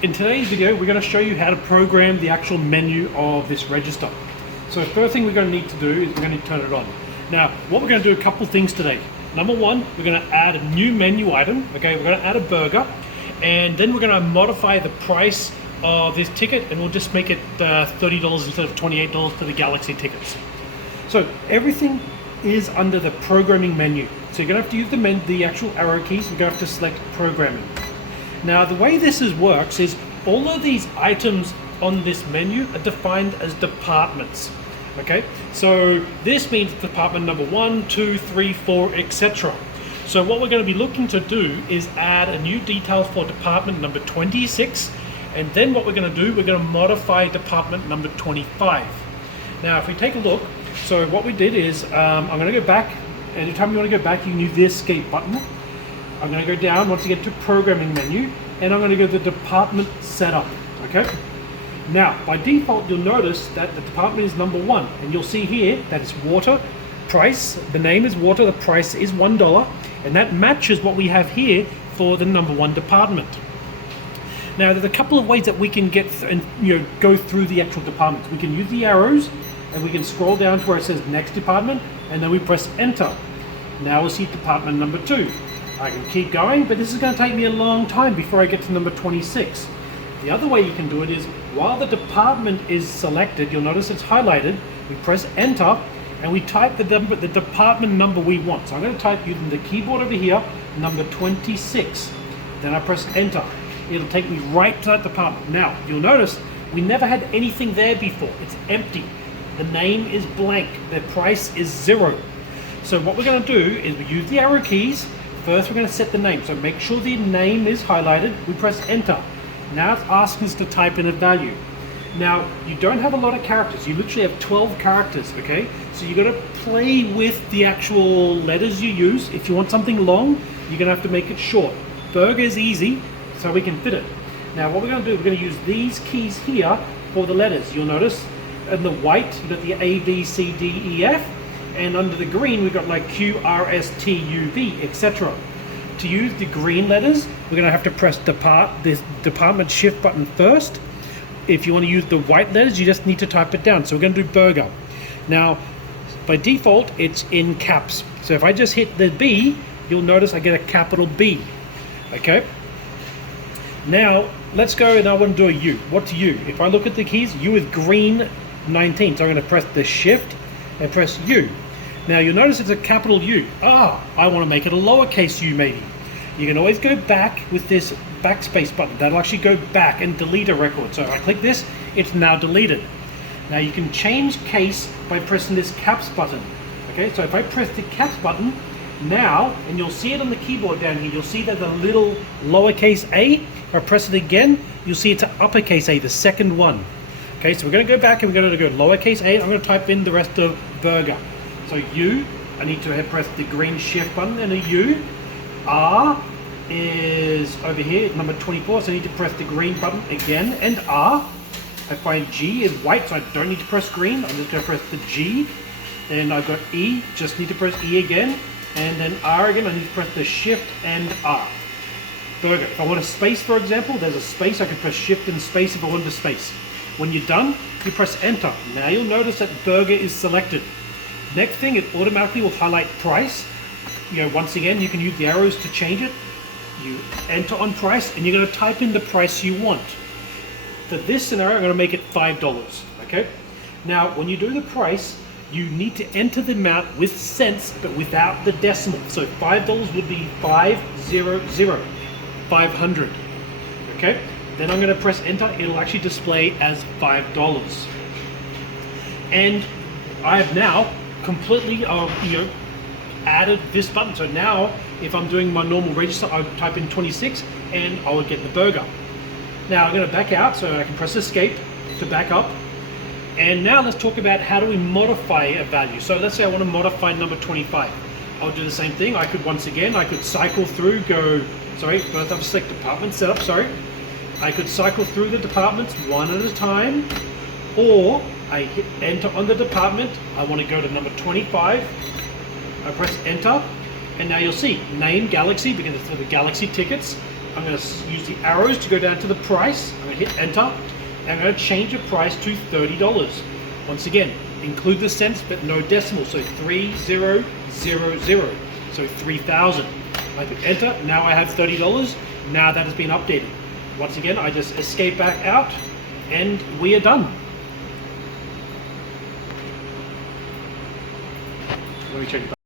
in today's video, we're going to show you how to program the actual menu of this register. So first thing we're going to need to do is we're going to turn it on. Now, what we're going to do a couple things today. Number one, we're going to add a new menu item. Okay, we're going to add a burger, and then we're going to modify the price of this ticket, and we'll just make it $30 instead of $28 for the Galaxy tickets. So everything is under the programming menu. So you're going to have to use the actual arrow keys. We're going to have to select programming. Now the way this works is all of these items on this menu are defined as departments. Okay, so this means department number 1, 2, 3, 4, etc. So what we're going to be looking to do is add a new detail for department number 26, and then what we're going to do, we're going to modify department number 25. Now if we take a look, so what we did is I'm going to go back. Anytime you want to go back, you can use the escape button. I'm going to go down once again to programming menu, and I'm going to go to department setup. Okay. Now by default, you'll notice that the department is number 1, and you'll see here that it's water. Price, the name is water, the price is $1, and that matches what we have here for the number 1 department. Now there's a couple of ways that we can get and go through the actual departments. We can use the arrows, and we can scroll down to where it says next department, and then we press enter. Now we'll see department number 2. I can keep going, but this is going to take me a long time before I get to number 26. The other way you can do it is, while the department is selected, you'll notice it's highlighted, we press enter, and we type the department number we want. So I'm going to type using the keyboard over here, number 26. Then I press enter. It'll take me right to that department. Now, you'll notice we never had anything there before. It's empty. The name is blank. The price is 0. So what we're going to do is we use the arrow keys. First, we're going to set the name. So make sure the name is highlighted. We press enter. Now it's asking us to type in a value. Now, you don't have a lot of characters. You literally have 12 characters, okay? So you've got to play with the actual letters you use. If you want something long, you're going to have to make it short. Burger is easy, so we can fit it. Now, what we're going to do, we're going to use these keys here for the letters. You'll notice in the white, you've got the A, B, C, D, E, F. And under the green, we've got like Q, R, S, T, U, V, etc. To use the green letters, we're going to have to press this department shift button first. If you want to use the white letters, you just need to type it down. So we're going to do burger. Now, by default, it's in caps. So if I just hit the B, you'll notice I get a capital B. Okay. Now, let's go, and I want to do a U. What's U? If I look at the keys, U is green 19. So I'm going to press the shift and press U. Now you'll notice it's a capital U. I want to make it a lowercase u maybe. You can always go back with this backspace button. That'll actually go back and delete a record. So if I click this, it's now deleted. Now you can change case by pressing this caps button. Okay, so if I press the caps button now, and you'll see it on the keyboard down here, you'll see that the little lowercase a. If I press it again, you'll see it's an uppercase A, the second one. Okay, so we're going to go back and we're going to go lowercase a. I'm going to type in the rest of burger. So U, I need to press the green shift button and a U. R is over here, number 24, so I need to press the green button again and R. I find G is white, so I don't need to press green. I'm just going to press the G. Then I've got E, just need to press E again. And then R again, I need to press the shift and R. Burger. If I want a space, for example, there's a space. I can press shift and space if I want a space. When you're done, you press enter. Now you'll notice that burger is selected. Next thing, it automatically will highlight price. Once again, you can use the arrows to change it. You enter on price, and you're going to type in the price you want. For this scenario, I'm going to make it $5. Okay. Now, when you do the price, you need to enter the amount with cents, but without the decimal. So $5 would be 500, 500. Okay. Then I'm going to press enter. It'll actually display as $5. And I have now completely added this button. So now if I'm doing my normal register, I would type in 26 and I would get the burger. Now I'm going to back out, so I can press escape to back up. And now let's talk about how do we modify a value. So let's say I want to modify number 25. I'll do the same thing. I could cycle through, first I'll select department setup, I could cycle through the departments one at a time, or I hit enter on the department. I want to go to number 25. I press enter, and now you'll see name Galaxy because it's for the Galaxy tickets. I'm going to use the arrows to go down to the price. I'm going to hit enter. And I'm going to change the price to $30. Once again, include the cents but no decimal, so 3000. So 3,000. I hit enter. Now I have $30. Now that has been updated. Once again, I just escape back out and we are done. Let me check it back.